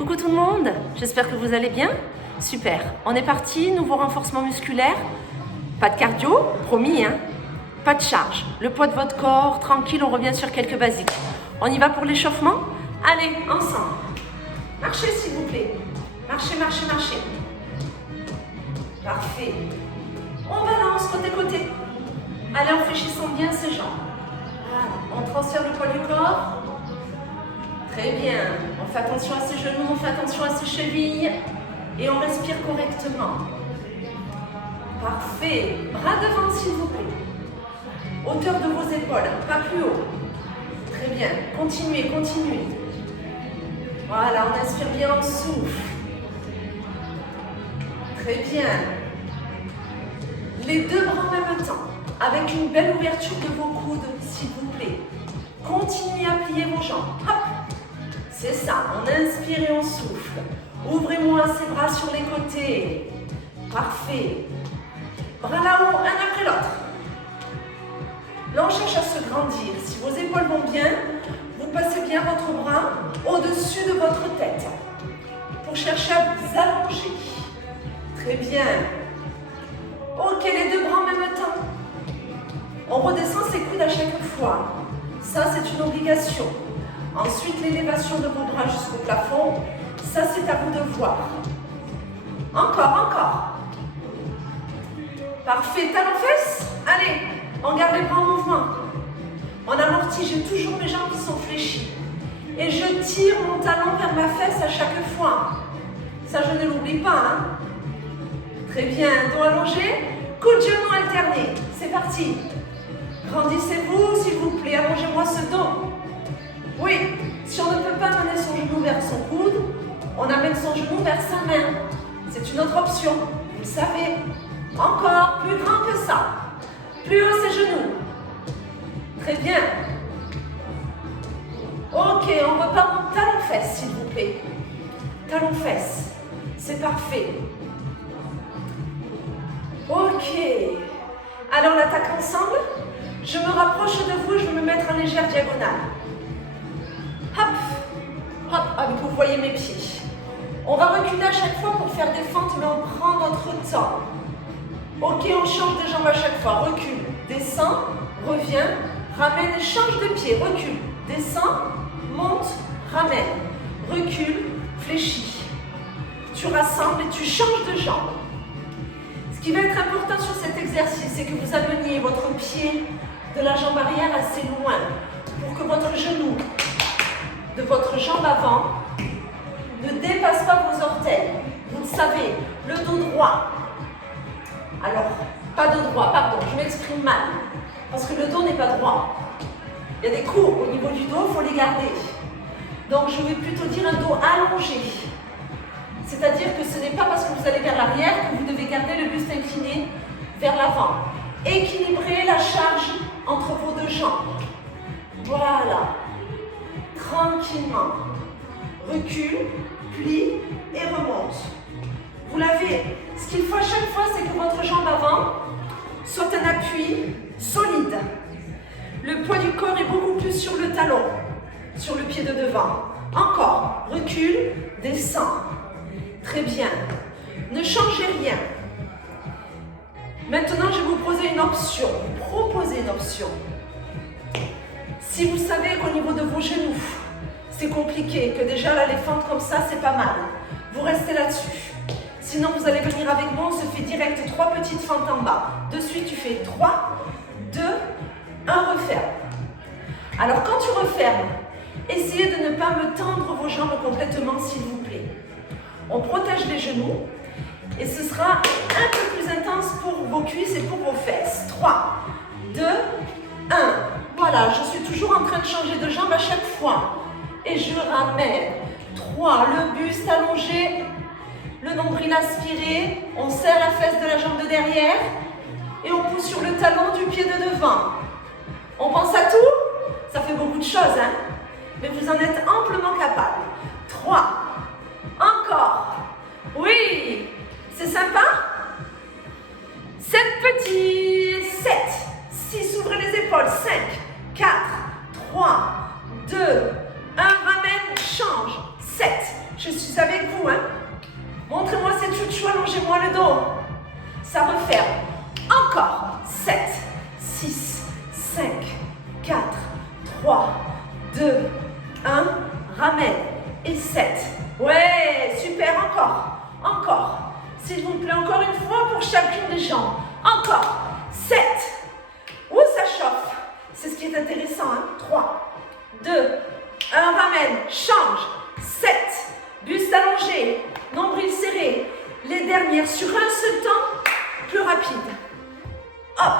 Coucou tout le monde, j'espère que vous allez bien. Super, on est parti, nouveau renforcement musculaire. Pas de cardio, promis hein. Pas de charge, le poids de votre corps, tranquille, on revient sur quelques basiques. On y va pour l'échauffement? Allez, ensemble. Marchez s'il vous plaît. Marchez, marchez, marchez. Parfait. On balance côté-côté. Allez, en fléchissant bien ses jambes. Voilà, on transfère le poids du corps. Très bien. On fait attention à ses genoux, on fait attention à ses chevilles. Et on respire correctement. Parfait. Bras devant s'il vous plaît. Hauteur de vos épaules, pas plus haut. Très bien. Continuez, continuez. Voilà, on inspire bien, on souffle. Très bien. Les deux bras en même temps, avec une belle ouverture de vos coudes, s'il vous plaît. Continuez à plier vos jambes. Hop. C'est ça, on inspire et on souffle. Ouvrez-moi ces bras sur les côtés. Parfait. Bras là-haut, un après l'autre. Là, on cherche à se grandir. Si vos épaules vont bien, vous passez bien votre bras au-dessus de votre tête pour chercher à vous allonger. Très bien. Ok, les deux bras en même temps. On redescend ses coudes à chaque fois. Ça, c'est une obligation. Ensuite, l'élévation de vos bras jusqu'au plafond. Ça, c'est à vous de voir. Encore, encore. Parfait. Talons-fesses. Allez, on garde les bras en mouvement. On amortit. J'ai toujours mes jambes qui sont fléchies. Et je tire mon talon vers ma fesse à chaque fois. Ça, je ne l'oublie pas. Hein. Très bien. Dos allongé. Coup de genou alterné. C'est parti. Grandissez-vous, s'il vous plaît. Allongez-moi ce dos. Oui. Si on ne peut pas amener son genou vers son coude, on amène son genou vers sa main. C'est une autre option. Vous le savez. Encore plus grand que ça. Plus haut ses genoux. Très bien. Ok, on repart en talons-fesses, s'il vous plaît. Talons-fesses. C'est parfait. Ok. Alors, on attaque ensemble. Je me rapproche de vous, je vais me mettre en légère diagonale. Hop. Hop, avec vous voyez mes pieds. On va reculer à chaque fois pour faire des fentes, mais on prend notre temps. Ok, on change de jambe à chaque fois. Recule, descend, revient, ramène et change de pied. Recule, descend, monte, ramène. Recule, fléchis. Tu rassembles et tu changes de jambe. Ce qui va être important sur cet exercice, c'est que vous ameniez votre pied de la jambe arrière assez loin pour que votre genou de votre jambe avant ne dépasse pas vos orteils. Vous le savez, le dos droit. Alors, pas dos droit, pardon, je m'exprime mal. Parce que le dos n'est pas droit. Il y a des courbes au niveau du dos, il faut les garder. Donc, je vais plutôt dire un dos allongé. C'est-à-dire que ce n'est pas parce que vous allez vers l'arrière que vous devez garder le buste incliné vers l'avant. Équilibrez la charge entre vos deux jambes. Voilà. Tranquillement. Recule, plie et remonte. Vous l'avez. Ce qu'il faut à chaque fois, c'est que votre jambe avant soit un appui solide. Le poids du corps est beaucoup plus sur le talon, sur le pied de devant. Encore. Recule, descend. Très bien. Ne changez rien. Maintenant, je vais vous proposer une option. Si vous savez qu'au niveau de vos genoux, c'est compliqué, que déjà là, les fentes comme ça, c'est pas mal, vous restez là-dessus. Sinon, vous allez venir avec moi, on se fait direct 3 petites fentes en bas. De suite, tu fais 3, 2, 1, referme. Alors, quand tu refermes, essayez de ne pas me tendre vos jambes complètement, s'il vous plaît. On protège les genoux et ce sera un peu plus intense pour vos cuisses et pour vos fesses. 3, 2, 1. Voilà, je suis toujours en train de changer de jambe à chaque fois. Et je ramène. 3, le buste allongé, le nombril aspiré. On serre la fesse de la jambe de derrière et on pousse sur le talon du pied de devant. On pense à tout? Ça fait beaucoup de choses, hein? Mais vous en êtes amplement capable. 3. Encore. Oui. C'est sympa? 7 petits. 7. 6. Ouvrez les épaules. 5, 4, 3, 2, 1. Ramène. Change. 7. Je suis avec vous, hein. Montrez-moi ces chouchous, allongez-moi le dos. Ça referme. Encore. 7, 6, 5, 4, 3, 2, 1. Ramène. Et 7. Ouais, super, encore. Encore. S'il vous plaît, encore une fois pour chacune des jambes. Encore. 7. Ouh, ça chauffe. C'est ce qui est intéressant, hein. 3, 2, 1. Ramène. Change. 7. Buste allongé. Nombril serré. Les dernières sur un seul temps. Plus rapide. Hop.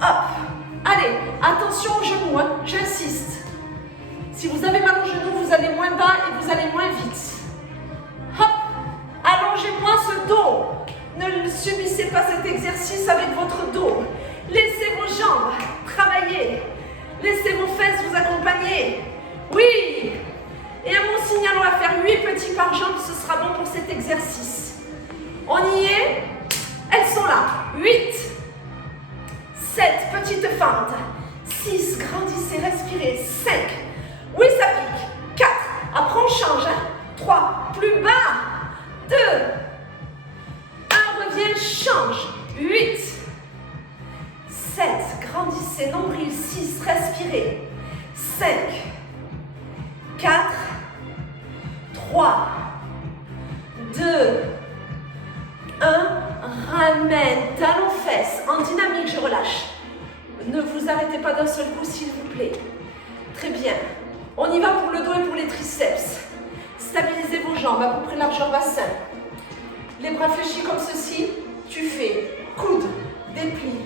Hop. Allez, attention aux genoux, hein. J'insiste. Si vous avez mal aux genoux, vous allez moins bas et vous allez moins vite. Hop. Allongez-moi ce dos. Ne subissez pas cet exercice avec votre dos. Laissez vos jambes travailler. Laissez vos fesses vous accompagner. Oui. Et à mon signal, on va faire 8 petits par jambe. Ce sera bon pour cet exercice. On y est. Elles sont là. 8. 7. Petite fente. 6. Grandissez, respirez. 5. Oui, ça pique. 4. Après, on change. 3. Plus bas. 2. 1. Reviens, change. 8. 7. Grandissez, nombril. 6. Respirez. 5. 4. 3. 2. 1. Ramène. Talons fesses. En dynamique, je relâche. Ne vous arrêtez pas d'un seul coup, s'il vous plaît. Très bien. On y va pour le dos et pour les triceps. Stabilisez vos jambes, à peu près largeur bassin. Les bras fléchis comme ceci. Tu fais coude, déplie,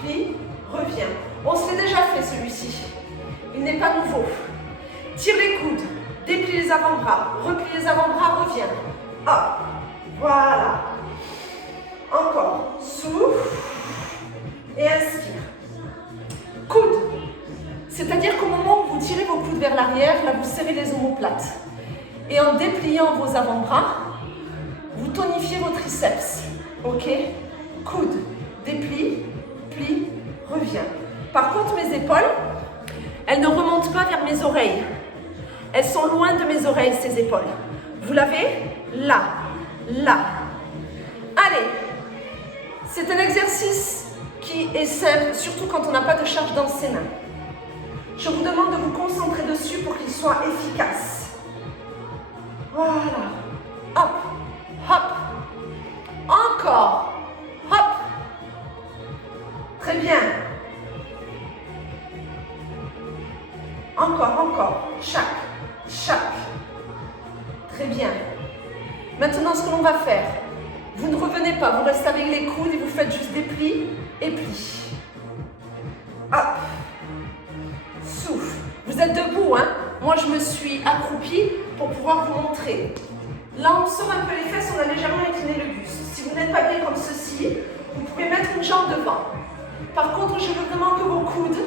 plie, reviens. On se l'est déjà fait celui-ci. Il n'est pas nouveau. Tire les coudes, déplie les avant-bras, replie les avant-bras, reviens. Hop, voilà. Encore, souffle et inspire. Coude. C'est-à-dire qu'au moment où vous tirez vos coudes vers l'arrière, là vous serrez les omoplates. Et en dépliant vos avant-bras, vous tonifiez vos triceps. Ok? Coude, déplie, plie, reviens. Par contre, mes épaules, elles ne remontent pas vers mes oreilles. Elles sont loin de mes oreilles, ces épaules. Vous l'avez? Là, là. Allez. C'est un exercice qui est simple, surtout quand on n'a pas de charge dans ses mains. Je vous demande de vous concentrer dessus pour qu'il soit efficace. Voilà. Hop, hop. Encore. Hop. Très bien. Encore, encore. Chaque. Très bien. Maintenant, ce que l'on va faire, vous ne revenez pas, vous restez avec les coudes et vous faites juste des plis et plis. Hop. Souffle. Vous êtes debout, hein? Moi, je me suis accroupie pour pouvoir vous montrer. Là, on sort un peu les fesses, on a légèrement incliné le buste. Si vous n'êtes pas bien comme ceci, vous pouvez mettre une jambe devant. Par contre, je veux vraiment que vos coudes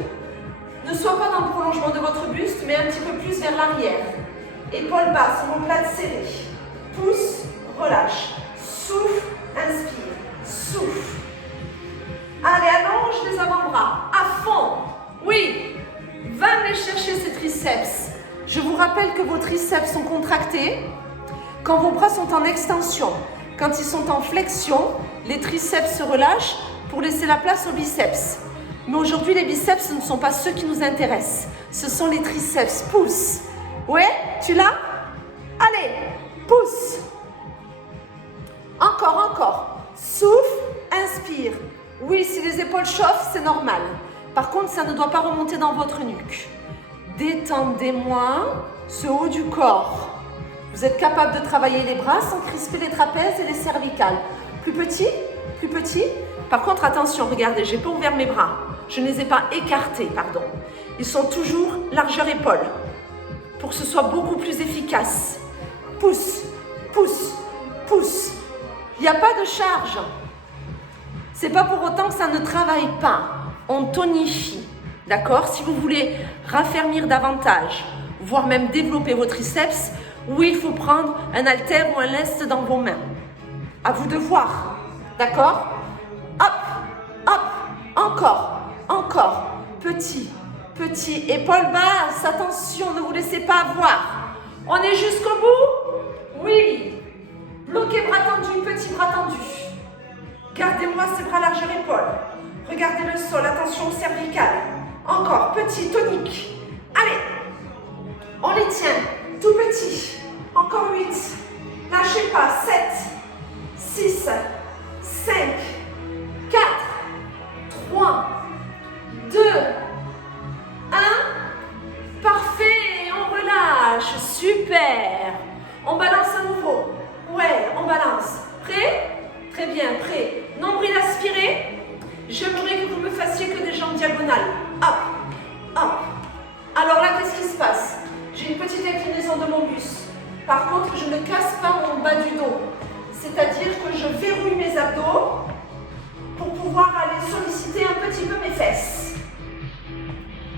ne soient pas dans le prolongement de votre buste, mais un petit peu plus vers l'arrière. Épaules basses, omoplates serrées. Pousse, relâche. Souffle, inspire. Souffle. Allez, allonge les avant-bras. À fond. Oui. Va aller chercher ces triceps. Je vous rappelle que vos triceps sont contractés quand vos bras sont en extension. Quand ils sont en flexion, les triceps se relâchent pour laisser la place aux biceps. Mais aujourd'hui, les biceps ne sont pas ceux qui nous intéressent. Ce sont les triceps. Pousse. Ouais, tu l'as? Allez, pousse. Encore. Souffle, inspire. Oui, si les épaules chauffent, c'est normal. Par contre, ça ne doit pas remonter dans votre nuque. Détendez-moi ce haut du corps. Vous êtes capable de travailler les bras sans crisper les trapèzes et les cervicales. Plus petit. Par contre, attention, regardez, je n'ai pas ouvert mes bras. Je ne les ai pas écartés, pardon. Ils sont toujours largeur épaule pour que ce soit beaucoup plus efficace. Pousse. Il n'y a pas de charge. C'est pas pour autant que ça ne travaille pas. On tonifie, d'accord? Si vous voulez raffermir davantage, voire même développer vos triceps, oui, il faut prendre un haltère ou un lest dans vos mains. À vous de voir, d'accord? Hop, encore. Petit, épaules basses, attention, ne vous laissez pas avoir. On est jusqu'au bout? Oui. Bloquez bras tendus, petit bras tendu. Gardez-moi ces bras largeur épaule. Regardez le sol, attention au cervical. Encore, petit, tonique. Allez. On les tient, tout petit. Encore 8. Lâchez pas. 7, 6, 5, 4, 3, 2, 1. Parfait, on relâche. Super. On balance à nouveau. Ouais, on balance. Prêt? Très bien, prêt. Nombril aspiré. J'aimerais que vous me fassiez que des jambes diagonales. Hop, hop. Alors là, qu'est-ce qui se passe? J'ai une petite inclinaison de mon buste. Par contre, je ne casse pas mon bas du dos. C'est-à-dire que je verrouille mes abdos pour pouvoir aller solliciter un petit peu mes fesses.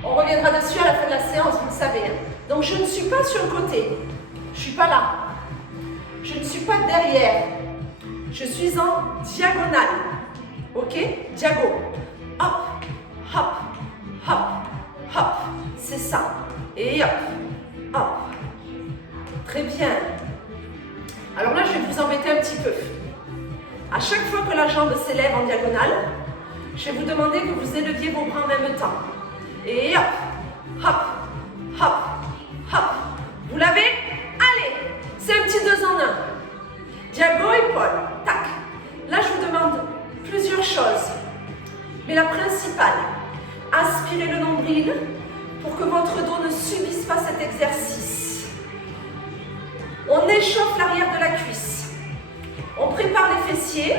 On reviendra dessus à la fin de la séance, vous le savez. Hein. Donc, je ne suis pas sur le côté. Je ne suis pas là. Je ne suis pas derrière. Je suis en diagonale. Ok? Diago. Hop, hop, hop, hop. C'est ça. Et hop, hop. Très bien. Alors là, je vais vous embêter un petit peu. À chaque fois que la jambe s'élève en diagonale, je vais vous demander que vous éleviez vos bras en même temps. Et hop, hop, hop, hop. Vous l'avez? Allez, c'est un petit 2 en 1. Diago, épaule, tac. Là, je vous demande plusieurs choses. Mais la principale, aspirez le nombril pour que votre dos ne subisse pas cet exercice. On échauffe l'arrière de la cuisse. On prépare les fessiers.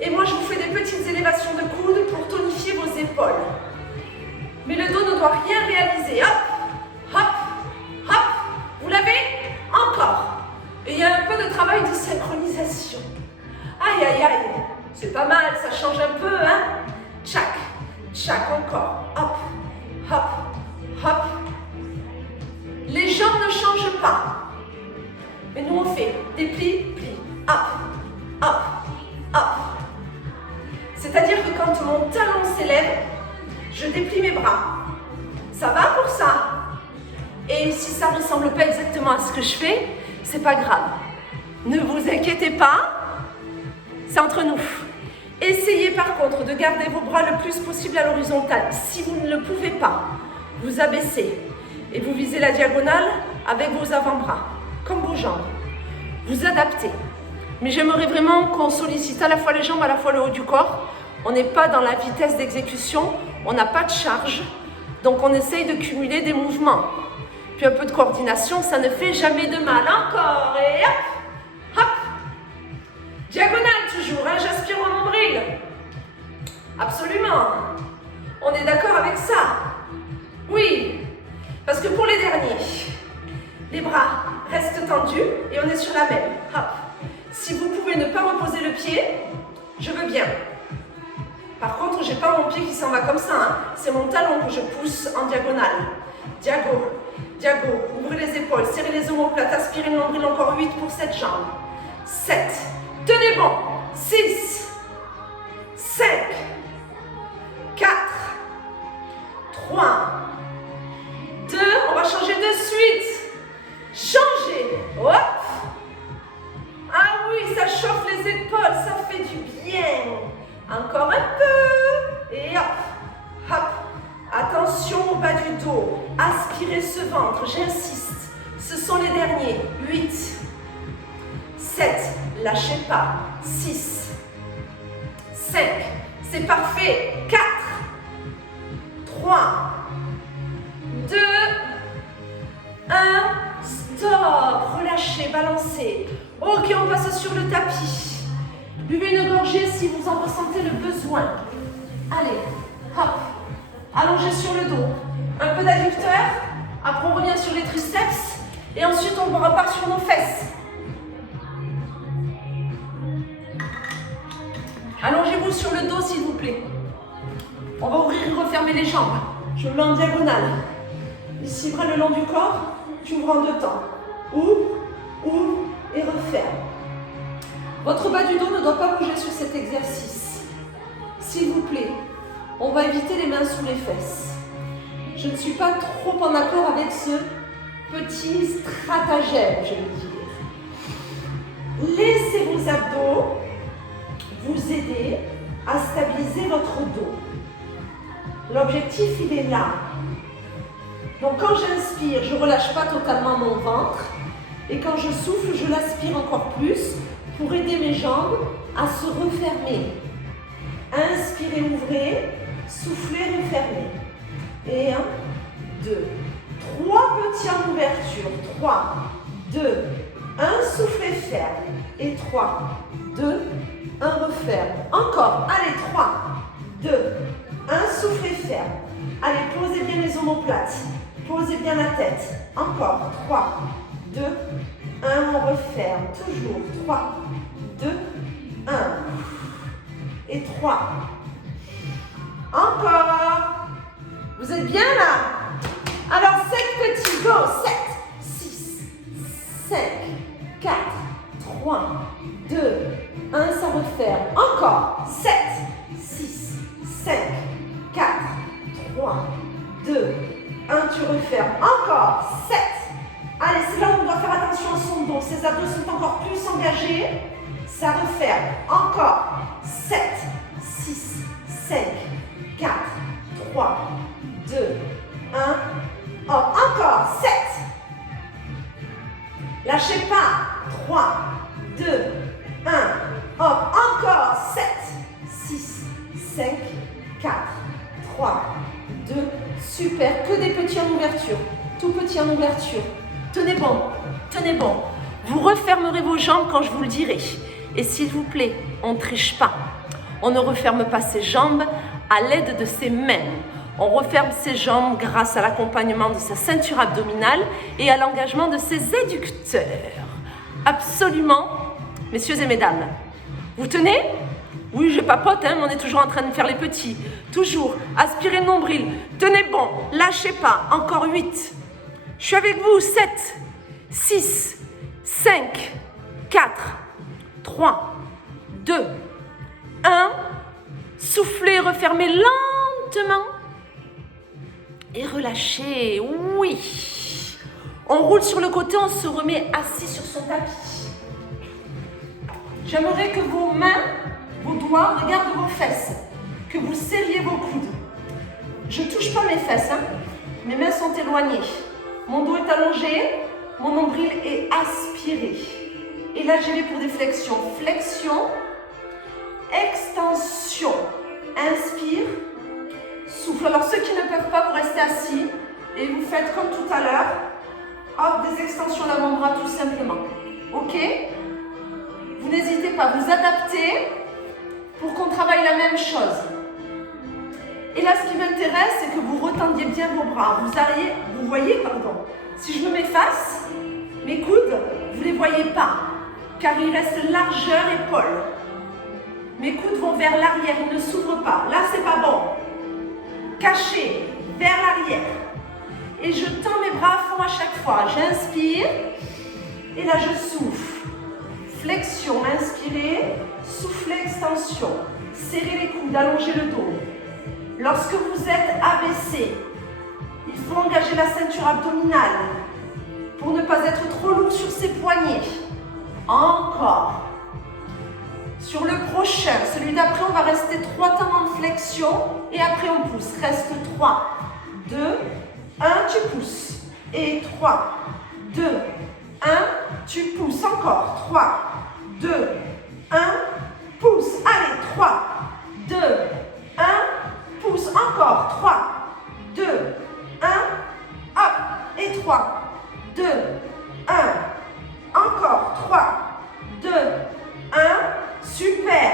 Et moi, je vous fais des petites élévations de coude pour tonifier vos épaules. Mais le dos ne doit rien réaliser. Hop, hop, hop. Vous l'avez? Encore. Et il y a un peu de travail de synchronisation. Aïe, aïe, aïe. C'est pas mal, ça change un peu, hein? Tchac, tchac, encore. Hop, hop, hop. Les jambes ne changent pas. Mais nous, on fait des plis, plis. Hop, hop, hop. C'est-à-dire que quand mon talon s'élève, je déplie mes bras. Ça va pour ça? Et si ça ne ressemble pas exactement à ce que je fais, c'est pas grave. Ne vous inquiétez pas, c'est entre nous. Essayez par contre de garder vos bras le plus possible à l'horizontale. Si vous ne le pouvez pas, vous abaissez et vous visez la diagonale avec vos avant-bras, comme vos jambes. Vous adaptez. Mais j'aimerais vraiment qu'on sollicite à la fois les jambes, à la fois le haut du corps. On n'est pas dans la vitesse d'exécution, on n'a pas de charge, donc on essaye de cumuler des mouvements. Puis un peu de coordination, ça ne fait jamais de mal. Encore, et hop, hop. Diagonale toujours, hein, j'aspire mon nombril. Absolument. On est d'accord avec ça? Oui. Parce que pour les derniers, les bras restent tendus et on est sur la même. Hop. Si vous pouvez ne pas reposer le pied, je veux bien. Par contre, je n'ai pas mon pied qui s'en va comme ça. Hein. C'est mon talon que je pousse en diagonale. Diago, diago. Ouvrez les épaules, serrez les omoplates, aspirez le nombril. Encore 8 pour cette jambe. 7. Tenez bon. 6. 5. 4. 3. 2. On va changer de suite. Changer. Hop. Ah oui, ça chauffe les épaules, ça fait du bien. Encore un peu. Et hop, hop. Attention au bas du dos. Aspirez ce ventre, j'insiste. Ce sont les derniers. 8, 7, lâchez pas. 6, 5, c'est parfait. 4, 3, 2, 1. Stop. Relâchez, balancez. Ok, on passe sur le tapis. Buvez une gorgée si vous en ressentez le besoin. Allez, hop. Allongez sur le dos. Un peu d'adducteur. Après, on revient sur les triceps. Et ensuite, on repart sur nos fesses. Allongez-vous sur le dos, s'il vous plaît. On va ouvrir et refermer les jambes. Je me mets en diagonale. Ici, bras le long du corps. Tu ouvres en 2 temps. Ouvre et referme. Votre bas du dos ne doit pas bouger sur cet exercice. S'il vous plaît, on va éviter les mains sous les fesses. Je ne suis pas trop en accord avec ce petit stratagème, je veux dire. Laissez vos abdos vous aider à stabiliser votre dos. L'objectif, il est là. Donc quand j'inspire, je ne relâche pas totalement mon ventre. Et quand je souffle, je l'aspire encore plus pour aider mes jambes à se refermer. Inspirez, ouvrez, soufflez, refermez. Et 1, 2, 3 petits en ouverture. 3, 2, 1, soufflez, ferme. Et 3, 2, 1, referme. Encore, allez, 3, 2, 1, soufflez, ferme. Allez, posez bien les omoplates. Posez bien la tête. Encore, 3, 2, 1, on referme. Toujours, 3, 2, 1. Et 3. Encore. Vous êtes bien là? Alors, 7 petits, go. 7, 6, 5, 4, 3, 2, 1, ça referme. Encore. 7, 6, 5, 4, 3, 2, 1, tu refermes. Encore. 7. Allez, c'est là où on doit faire attention à son dos. Ses abdos sont encore plus engagés. Ça referme. Encore. 7, 6, 5, 4, 3, 2, 1. Hop, encore. 7. Lâchez pas. 3, 2, 1. Hop, encore. 7, 6, 5, 4, 3, 2. Super. Que des petits en ouverture. Tout petit en ouverture. Tenez bon. Tenez bon. Vous refermerez vos jambes quand je vous le dirai. Et s'il vous plaît, on ne triche pas. On ne referme pas ses jambes à l'aide de ses mains. On referme ses jambes grâce à l'accompagnement de sa ceinture abdominale et à l'engagement de ses adducteurs. Absolument, messieurs et mesdames. Vous tenez? Oui, je papote, hein, mais on est toujours en train de faire les petits. Toujours, aspirez le nombril. Tenez bon, lâchez pas. Encore 8. Je suis avec vous. 7, 6, 5, 4, 3, 2, 1. Soufflez, refermez lentement. Et relâchez. Oui. On roule sur le côté, on se remet assis sur son tapis. J'aimerais que vos mains, vos doigts regardent vos fesses. Que vous serriez vos coudes. Je ne touche pas mes fesses. Hein. Mes mains sont éloignées. Mon dos est allongé. Mon nombril est aspiré. Et là, j'y vais pour des flexions. Flexion. Extension. Inspire. Souffle. Alors, ceux qui ne peuvent pas, vous restez assis. Et vous faites comme tout à l'heure. Hop, des extensions à l'avant-bras tout simplement. Ok? Vous n'hésitez pas, vous adaptez pour qu'on travaille la même chose. Et là, ce qui m'intéresse, c'est que vous retendiez bien vos bras. Vous voyez, si je me mets face, mes coudes, vous ne les voyez pas, car il reste largeur épaule. Mes coudes vont vers l'arrière, ils ne s'ouvrent pas. Là, c'est pas bon. Caché, vers l'arrière. Et je tends mes bras à fond à chaque fois. J'inspire, et là, je souffle. Flexion, inspirez, soufflez, extension. Serrez les coudes, allongez le dos. Lorsque vous êtes abaissé, il faut engager la ceinture abdominale pour ne pas être trop lourd sur ses poignets. Encore. Sur le prochain, celui d'après, on va rester 3 temps en flexion et après on pousse. Reste 3, 2, 1, tu pousses. Et 3, 2, 1, tu pousses. Encore. 3, 2, 1, pousse. Allez, 3, 2, 1, pousse. Encore. 3, 2, 1, hop. Et 3, 2, 1. Encore. 3, 2, 1. Super.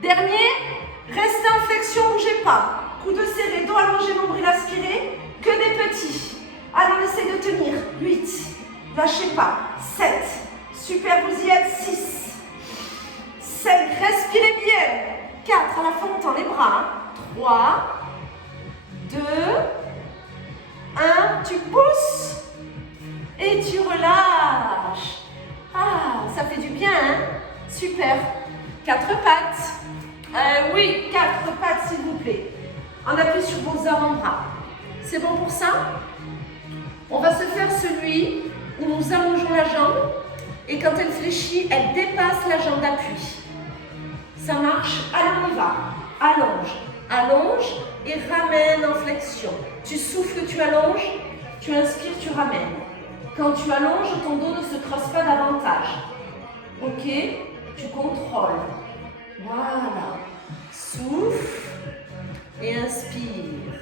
Dernier. Restez en flexion, bougez pas. Coude serré, dos allongé, nombril aspiré. Que des petits. Allez, on essaie de tenir. 8. Lâchez pas. 7. Super, vous y êtes. 6. 5. Respirez bien. 4. À la fin, on tend les bras. 3. 2. 1. Tu pousses. Et tu relâches. Ah, ça fait du bien, hein? Super. 4 pattes. Oui, 4 pattes, s'il vous plaît. On appuie sur vos avant-bras. C'est bon pour ça? On va se faire celui où nous allongeons la jambe et quand elle fléchit, elle dépasse la jambe d'appui. Ça marche? Allez, on y va. Allonge, allonge et ramène en flexion. Tu souffles, tu allonges, tu inspires, tu ramènes. Quand tu allonges, ton dos ne se creuse pas davantage. Ok? Tu contrôles. Voilà. Souffle et inspire.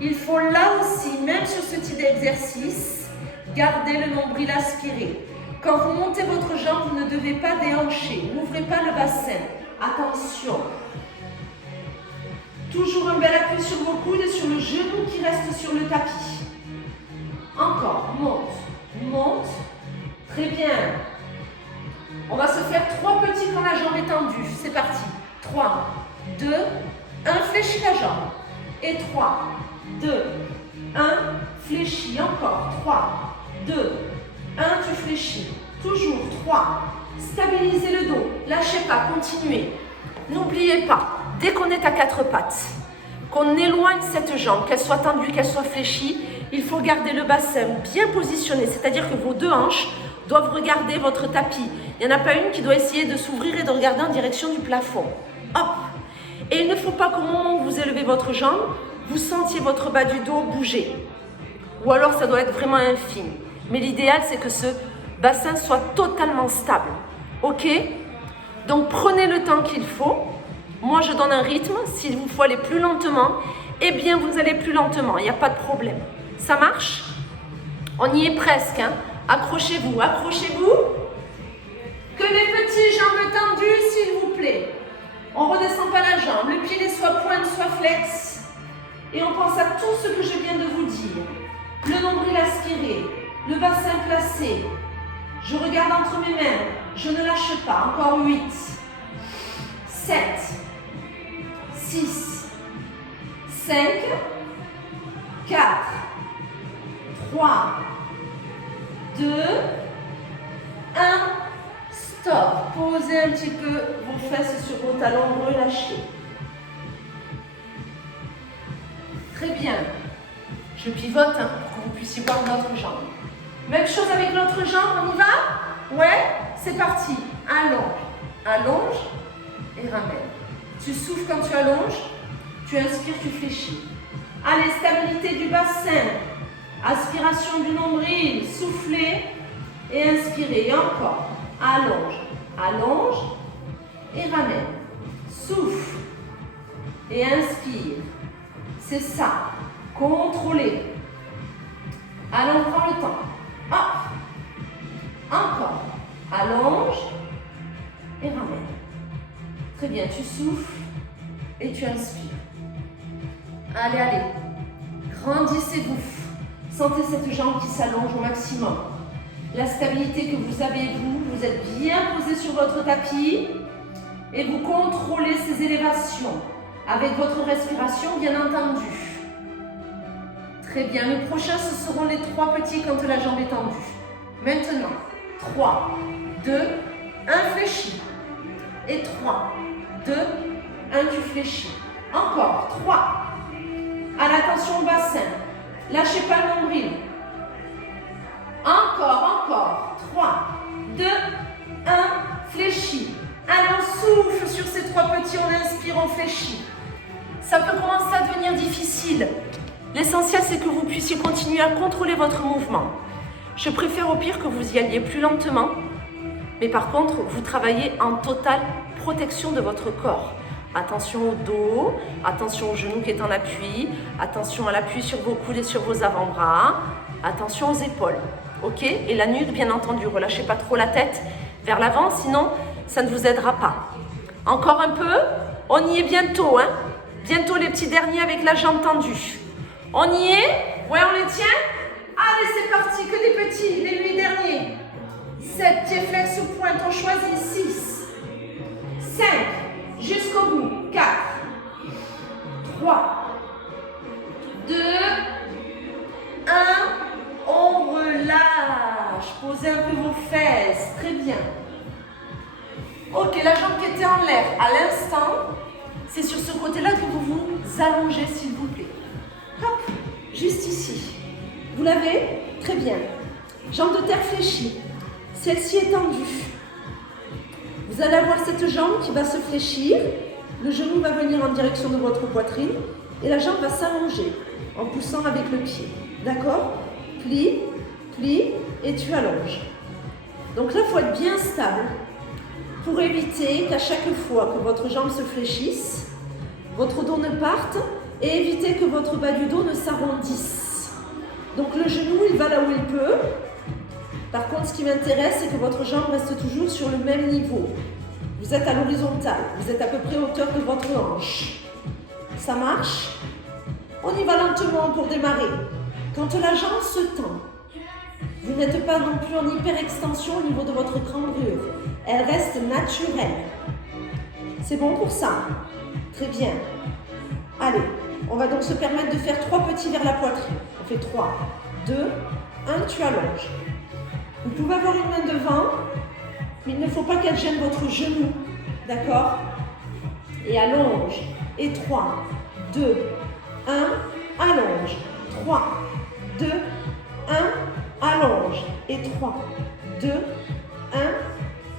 Il faut là aussi, même sur ce type d'exercice, garder le nombril aspiré. Quand vous montez votre jambe, vous ne devez pas déhancher. N'ouvrez pas le bassin. Attention. Toujours un bel appui sur vos coudes et sur le genou qui reste sur le tapis. Encore. Monte. Monte. Très bien. On va se faire 3 petits quand la jambe est tendue. C'est parti. 3, 2, 1. Fléchis la jambe. Et 3, 2, 1. Fléchis. Encore. 3, 2, 1. Tu fléchis. Toujours. 3. Stabilisez le dos. Lâchez pas. Continuez. N'oubliez pas, dès qu'on est à 4 pattes, qu'on éloigne cette jambe, qu'elle soit tendue, qu'elle soit fléchie, il faut garder le bassin bien positionné. C'est-à-dire que vos 2 hanches doivent regarder votre tapis. Il n'y en a pas une qui doit essayer de s'ouvrir et de regarder en direction du plafond. Hop! Et il ne faut pas qu'au moment où vous élevez votre jambe, vous sentiez votre bas du dos bouger. Ou alors ça doit être vraiment infime. Mais l'idéal, c'est que ce bassin soit totalement stable. Ok? Donc prenez le temps qu'il faut. Moi, je donne un rythme. S'il vous faut aller plus lentement, eh bien, vous allez plus lentement. Il n'y a pas de problème. Ça marche? On y est presque. Hein? Accrochez-vous, accrochez-vous. Que les petits jambes tendues, s'il vous plaît. On ne redescend pas la jambe. Le pied soit pointe, soit flex. Et on pense à tout ce que je viens de vous dire. Le nombril aspiré, le bassin placé. Je regarde entre mes mains. Je ne lâche pas. Encore 8, 7, 6, 5, 4, 3, 2, 1. Stop. Posez un petit peu vos fesses sur vos talons, relâchez. Très bien. Je pivote pour que vous puissiez voir notre jambe. Même chose avec l'autre jambe, on y va? Ouais, c'est parti. Allonge, allonge et ramène. Tu souffles quand tu allonges, tu inspires, tu fléchis. Allez, stabilité du bassin. Aspiration du nombril, soufflez et inspirez. Et encore. Allonge, allonge et ramène. Souffle et inspire. C'est ça. Contrôlez. Allez, on prend le temps. Hop. Encore. Allonge et ramène. Très bien, tu souffles et tu inspires. Allez, allez. Grandissez-vous. Sentez cette jambe qui s'allonge au maximum. La stabilité que vous avez, vous êtes bien posé sur votre tapis et vous contrôlez ces élévations avec votre respiration, bien entendu. Très bien, le prochain, ce seront les 3 petits quand la jambe est tendue. Maintenant, 3, 2, 1, fléchis. Et 3, 2, 1, tu fléchis. Encore, 3. À l'attention au bassin. Lâchez pas le nombril. Encore. 3, 2, 1, fléchis. Allez, on souffle sur ces 3 petits, on inspire, on fléchit. Ça peut commencer à devenir difficile. L'essentiel, c'est que vous puissiez continuer à contrôler votre mouvement. Je préfère au pire que vous y alliez plus lentement, mais par contre, vous travaillez en totale protection de votre corps. Attention au dos, attention au genou qui est en appui, attention à l'appui sur vos coudes et sur vos avant-bras, attention aux épaules, ok? Et la nuque, bien entendu, relâchez pas trop la tête vers l'avant, sinon ça ne vous aidera pas. Encore un peu, on y est bientôt, hein? Bientôt les petits derniers avec la jambe tendue. On y est? Ouais, on les tient? Allez, c'est parti, que des petits, les 8 derniers. 7, pieds flex ou pointe, on choisit. 6, 5, jusqu'au bout. 4, 3, 2, 1. On relâche. Posez un peu vos fesses. Très bien. Ok, la jambe qui était en l'air à l'instant, c'est sur ce côté-là que vous vous allongez, s'il vous plaît. Hop, juste ici. Vous l'avez? Très bien. Jambe de terre fléchie. Celle-ci est tendue. Vous allez avoir cette jambe qui va se fléchir. Le genou va venir en direction de votre poitrine et la jambe va s'allonger en poussant avec le pied. D'accord? Plie, plie et tu allonges. Donc là, il faut être bien stable pour éviter qu'à chaque fois que votre jambe se fléchisse, votre dos ne parte et éviter que votre bas du dos ne s'arrondisse. Donc le genou, il va là où il peut. Par contre, ce qui m'intéresse, c'est que votre jambe reste toujours sur le même niveau. Vous êtes à l'horizontale, vous êtes à peu près à hauteur de votre hanche. Ça marche? On y va lentement pour démarrer. Quand la jambe se tend, vous n'êtes pas non plus en hyperextension au niveau de votre cambrure. Elle reste naturelle. C'est bon pour ça? Très bien. Allez, on va donc se permettre de faire 3 petits vers la poitrine. On fait 3, 2, 1, tu allonges. Vous pouvez avoir une main devant, mais il ne faut pas qu'elle gêne votre genou. D'accord? Et allonge. Et 3, 2, 1, allonge. 3, 2, 1, allonge. Et 3, 2, 1,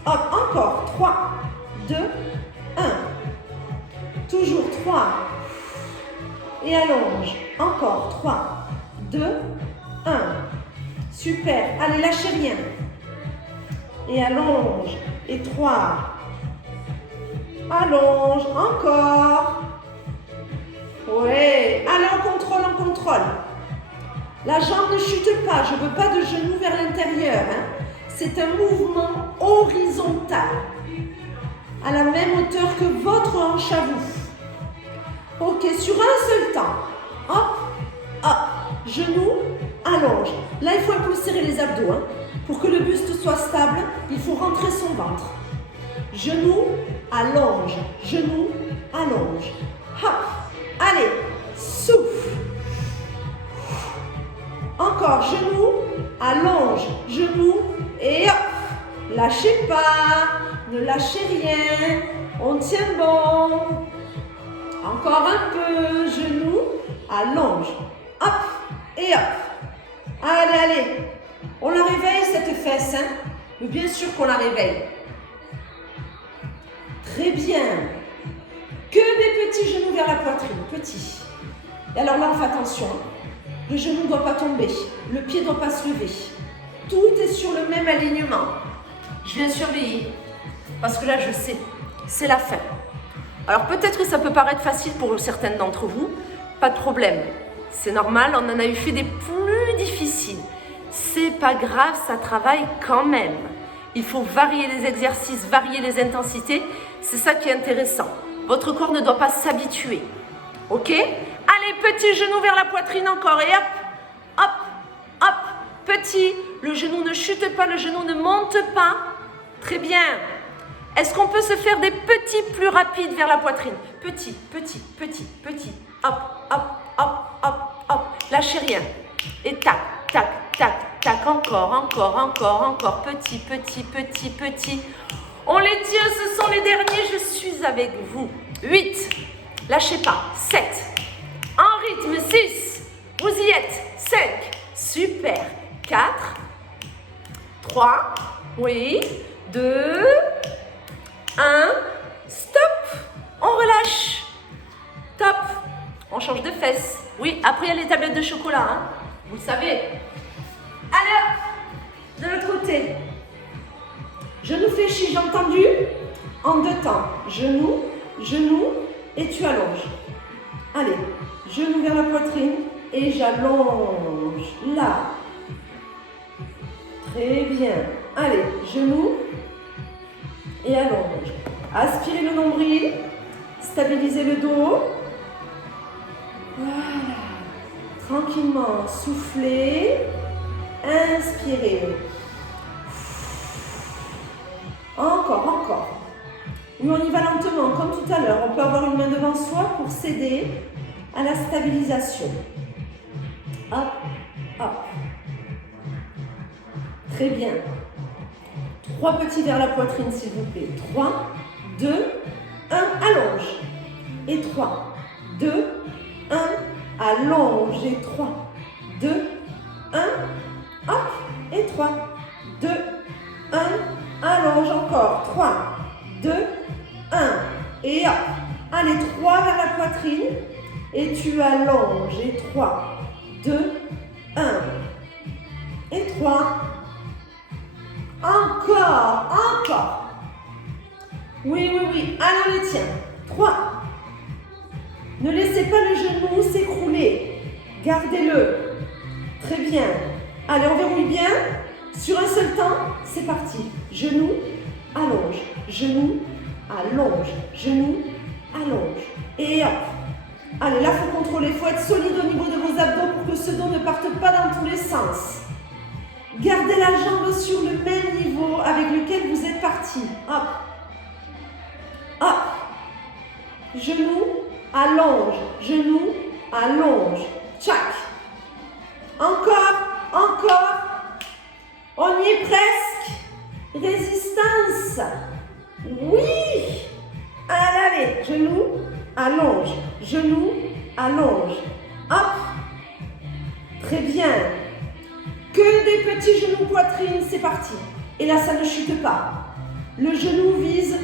hop, encore. 3, 2, 1. Toujours 3. Et allonge. Encore. 3, 2, 1. Super. Allez, lâchez rien. Et allonge. Et 3. Allonge. Encore. Ouais. Allez, on contrôle, on contrôle. La jambe ne chute pas. Je ne veux pas de genou vers l'intérieur. Hein. C'est un mouvement horizontal. À la même hauteur que votre hanche à vous. Ok, sur un seul temps. Hop, hop. Genou, allonge. Là, il faut un peu serrer les abdos. Hein. Pour que le buste soit stable, il faut rentrer son ventre. Genou, allonge. Genou, allonge. Hop. Allez, souffle. Encore, genou, allonge. Genou, et hop. Lâchez pas. Ne lâchez rien. On tient bon. Encore un peu. Genou, allonge. Hop. Et hop. Allez, allez. On la réveille cette fesse, hein? Mais bien sûr qu'on la réveille. Très bien. Que des petits genoux vers la poitrine. Petits. Et alors là, on fait attention. Le genou ne doit pas tomber. Le pied ne doit pas se lever. Tout est sur le même alignement. Je viens surveiller. Parce que là, je sais. C'est la fin. Alors peut-être que ça peut paraître facile pour certaines d'entre vous. Pas de problème. C'est normal, on en a eu fait des plus difficiles. C'est pas grave, ça travaille quand même. Il faut varier les exercices, varier les intensités. C'est ça qui est intéressant. Votre corps ne doit pas s'habituer. Ok? Allez, petit genou vers la poitrine encore. Et hop, hop, hop. Petit, le genou ne chute pas, le genou ne monte pas. Très bien. Est-ce qu'on peut se faire des petits plus rapides vers la poitrine? Petit, petit, petit, petit. Hop, hop, hop, hop, hop. Lâchez rien. Et tac, tac, tac, tac. Encore, encore, encore, encore. Petit, petit, petit, petit. On les tient, ce sont les derniers. Je suis avec vous. 8. Lâchez pas. 7. En rythme. 6. Vous y êtes. 5. Super. 4. 3. Oui. 2. 1. Stop. On relâche. Top. On change de fesses. Oui, après il y a les tablettes de chocolat. Hein. Vous le savez. Allez hop. De l'autre côté. Genou fléchi, j'ai entendu. En 2 temps. Genou, genou et tu allonges. Allez. Genou vers la poitrine et j'allonge. Là. Très bien. Allez. Genou et allonge. Aspirez le nombril. Stabilisez le dos. Voilà. Tranquillement, soufflez. Inspirez. Encore, encore. Oui, on y va lentement, comme tout à l'heure. On peut avoir une main devant soi pour s'aider à la stabilisation. Hop, hop. Très bien. 3 petits vers la poitrine, s'il vous plaît. 3, 2, 1, allonge. Et 3, 2, 1, allonge. Et 3, 2, 3, 2, 1. Allonge encore. 3, 2, 1. Et hop. Allez, 3 vers la poitrine. Et tu allonges. Et 3, 2, 1. Et 3. Encore. Oui. Allons les tiens. 3. Ne laissez pas le genou s'écrouler. Gardez-le. Très bien. Allez, on verrouille bien. Sur un seul temps, c'est parti. Genou, allonge. Genou, allonge. Genou, allonge. Et hop. Allez, là, il faut contrôler. Il faut être solide au niveau de vos abdos pour que ce dos ne parte pas dans tous les sens. Gardez la jambe sur le même niveau avec lequel vous êtes parti. Hop. Hop. Genou, allonge. Genou, allonge. Tchac. Encore. On y est presque. Résistance. Oui. Allez. Genou, allonge. Genou, allonge. Hop. Très bien. Que des petits genoux poitrine, c'est parti. Et là, ça ne chute pas. Le genou vise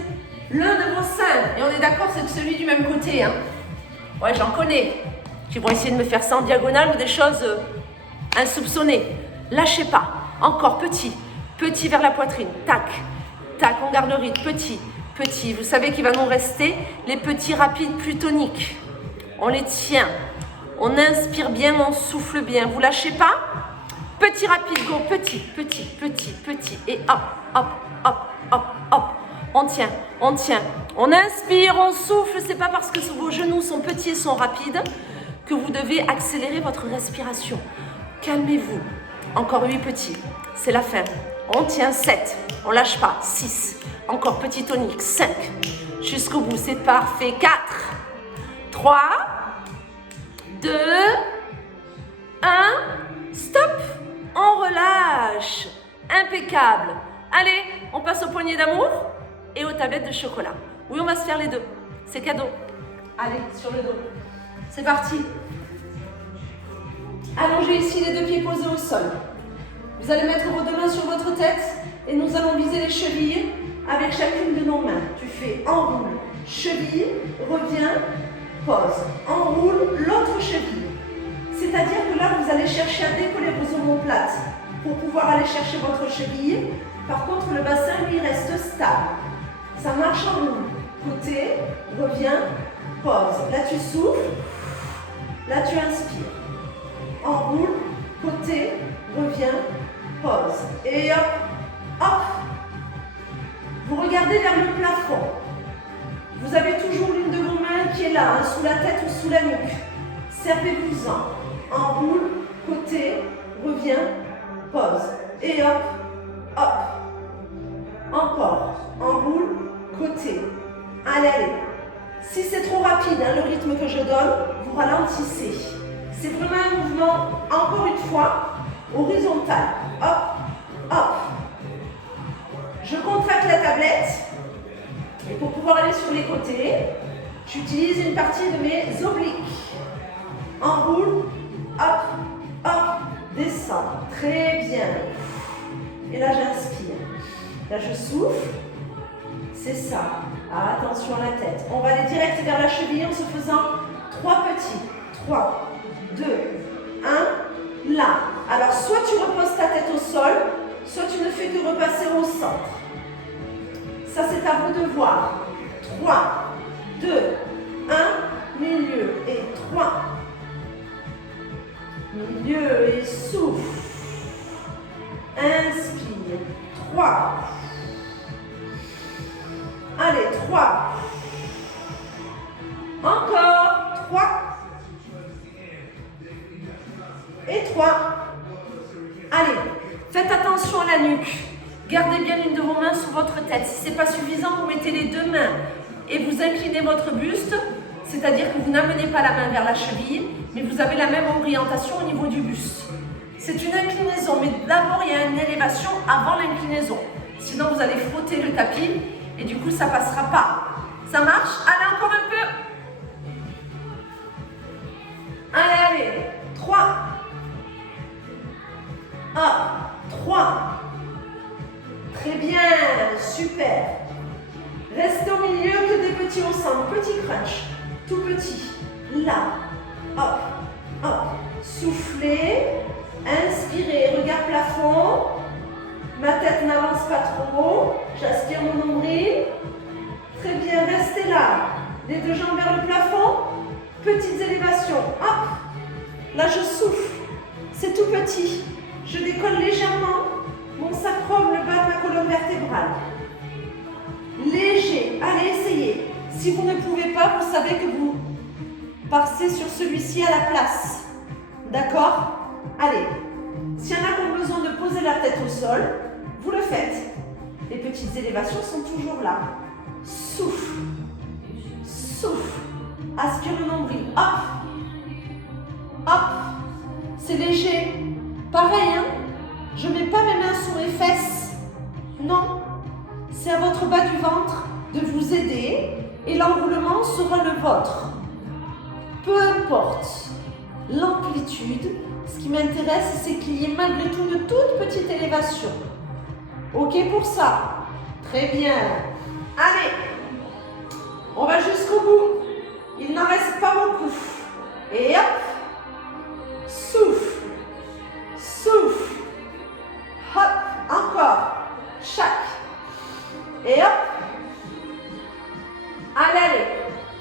l'un de vos seins. Et on est d'accord, c'est celui du même côté. Hein. Ouais, j'en connais. Qui vont essayer de me faire ça en diagonale ou des choses insoupçonnées. Lâchez pas. Encore petit. Petit vers la poitrine. Tac. On garde le rythme. Petit. Vous savez qu'il va nous rester les petits rapides plus toniques. On les tient. On inspire bien, on souffle bien. Vous lâchez pas. Petit rapide, go, petit. Et hop. On tient. On inspire, on souffle. C'est pas parce que vos genoux sont petits et sont rapides que vous devez accélérer votre respiration. Calmez-vous. Encore 8 petits. C'est la fin. On tient 7. On lâche pas. 6. Encore petit tonique. 5. Jusqu'au bout. C'est parfait. 4. 3. 2. 1. Stop. On relâche. Impeccable. Allez, on passe au poignet d'amour et aux tablettes de chocolat. Oui, on va se faire les deux. C'est cadeau. Allez, sur le dos. C'est parti. Allongez ici les deux pieds posés au sol. Vous allez mettre vos deux mains sur votre tête et nous allons viser les chevilles avec chacune de nos mains. Tu fais enroule, cheville, reviens, pose. Enroule l'autre cheville. C'est-à-dire que là, vous allez chercher à décoller vos omoplates pour pouvoir aller chercher votre cheville. Par contre, le bassin, lui, reste stable. Ça marche en roule. Côté, reviens, pose. Là, tu souffles. Là, tu inspires. Enroule, côté, reviens, pose. Et hop. Vous regardez vers le plafond. Vous avez toujours l'une de vos mains qui est là, hein, sous la tête ou sous la nuque. Servez-vous-en. Enroule, côté, reviens, pose. Et hop. Encore. Enroule, côté. Allez. Si c'est trop rapide, hein, le rythme que je donne, vous ralentissez. C'est vraiment un mouvement, encore une fois, horizontal. Hop. Je contracte la tablette. Et pour pouvoir aller sur les côtés, j'utilise une partie de mes obliques. Enroule, hop, descends. Très bien. Et là, j'inspire. Là, je souffle. C'est ça. Attention à la tête. On va aller direct vers la cheville en se faisant 3 petits. 3, 2, 1. Là. Alors, soit tu reposes ta tête au sol, soit tu ne fais que repasser au centre. Ça, c'est à vous de voir. 3, 2, 1. Milieu et 3. Milieu et souffle. Inspire. 3. Allez, 3. Encore. 3. Et 3. Allez, faites attention à la nuque. Gardez bien l'une de vos mains sous votre tête. Si ce n'est pas suffisant, vous mettez les deux mains et vous inclinez votre buste, c'est-à-dire que vous n'amenez pas la main vers la cheville, mais vous avez la même orientation au niveau du buste. C'est une inclinaison, mais d'abord il y a une élévation avant l'inclinaison. Sinon vous allez frotter le tapis et du coup ça ne passera pas. Ça marche? Allez, encore un peu. Allez. 3. Hop. 3. Très bien, super. Restez au milieu que des petits ensemble. Petit crunch, tout petit. Là, hop, hop. Soufflez, inspirez, regard plafond. Ma tête n'avance pas trop. J'aspire mon nombril. Très bien, restez là. Les deux jambes vers le plafond. Petites élévations. Hop. Là, je souffle. C'est tout petit. Je décolle légèrement mon sacrum, le bas de ma colonne vertébrale. Léger. Allez, essayez. Si vous ne pouvez pas, vous savez que vous passez sur celui-ci à la place. D'accord? Allez. S'il y en a qui ont besoin de poser la tête au sol, vous le faites. Les petites élévations sont toujours là. Souffle. Souffle. Aspire le nombril. Hop. Hop. C'est léger. Pareil, hein? Je ne mets pas mes mains sur mes fesses. Non. C'est à votre bas du ventre de vous aider et l'enroulement sera le vôtre. Peu importe l'amplitude, ce qui m'intéresse, c'est qu'il y ait malgré tout une toute petite élévation. Ok pour ça? Très bien. Allez, on va jusqu'au bout. Il n'en reste pas beaucoup. Et hop, souffle, souffle, hop, encore, chaque. Et hop, allez, allez,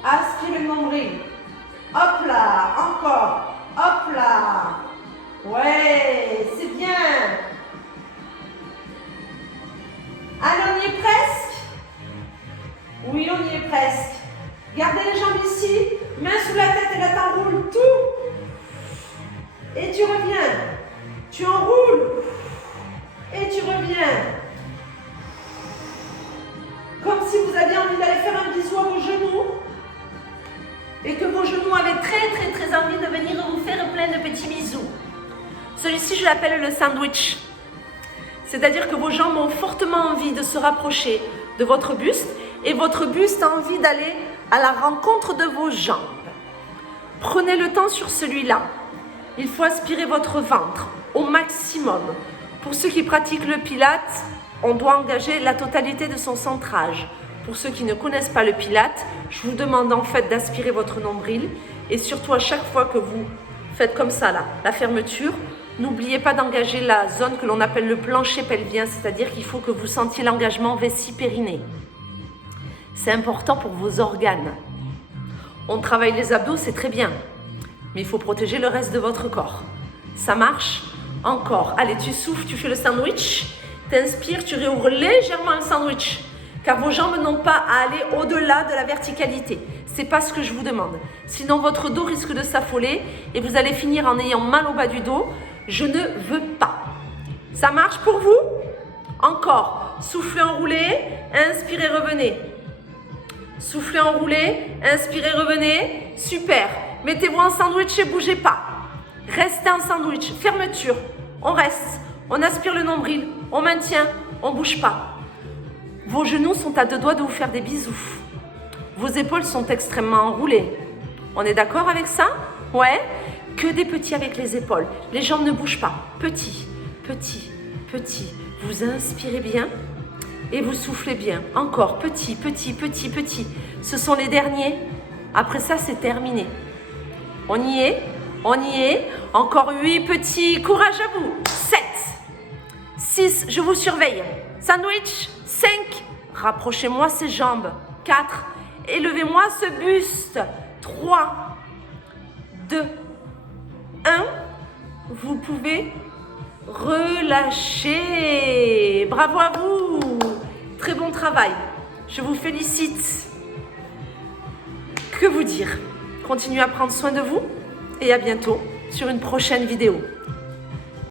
aspirez le nombril. Hop là, encore, hop là. Ouais, c'est bien. Allez, on y est presque. Oui, on y est presque. Gardez les jambes ici, main sous la tête et là t'enroules tout. Et tu reviens. Tu enroules. Et tu reviens. Comme si vous aviez envie d'aller faire un bisou à vos genoux. Et que vos genoux avaient très envie de venir vous faire plein de petits bisous. Celui-ci, je l'appelle le sandwich. C'est-à-dire que vos jambes ont fortement envie de se rapprocher de votre buste et votre buste a envie d'aller à la rencontre de vos jambes. Prenez le temps sur celui-là. Il faut aspirer votre ventre au maximum. Pour ceux qui pratiquent le Pilates, on doit engager la totalité de son centrage. Pour ceux qui ne connaissent pas le Pilates, je vous demande en fait d'aspirer votre nombril et surtout à chaque fois que vous faites comme ça là, la fermeture, n'oubliez pas d'engager la zone que l'on appelle le plancher pelvien, c'est-à-dire qu'il faut que vous sentiez l'engagement vessie-périnée. C'est important pour vos organes. On travaille les abdos, c'est très bien, mais il faut protéger le reste de votre corps. Ça marche? Encore. Allez, tu souffles, tu fais le sandwich, t'inspires, tu réouvres légèrement le sandwich, car vos jambes n'ont pas à aller au-delà de la verticalité. C'est pas ce que je vous demande. Sinon, votre dos risque de s'affoler et vous allez finir en ayant mal au bas du dos. Je ne veux pas. Ça marche pour vous? Encore. Soufflez, enroulez, inspirez, revenez. Soufflez, enroulez, inspirez, revenez. Super. Mettez-vous en sandwich et bougez pas. Restez en sandwich. Fermeture. On reste. On aspire le nombril. On maintient. On bouge pas. Vos genoux sont à deux doigts de vous faire des bisous. Vos épaules sont extrêmement enroulées. On est d'accord avec ça? Ouais? Que des petits avec les épaules. Les jambes ne bougent pas. Petit, petit, petit. Vous inspirez bien et vous soufflez bien. Encore petit, petit, petit, petit. Ce sont les derniers. Après ça, c'est terminé. On y est? On y est? Encore 8 petits. Courage à vous. 7, 6, je vous surveille. Sandwich. 5, rapprochez-moi ces jambes. 4, élevez-moi ce buste. 3, 2, 1, vous pouvez relâcher. Bravo à vous. Très bon travail. Je vous félicite. Que vous dire? Continuez à prendre soin de vous et à bientôt sur une prochaine vidéo.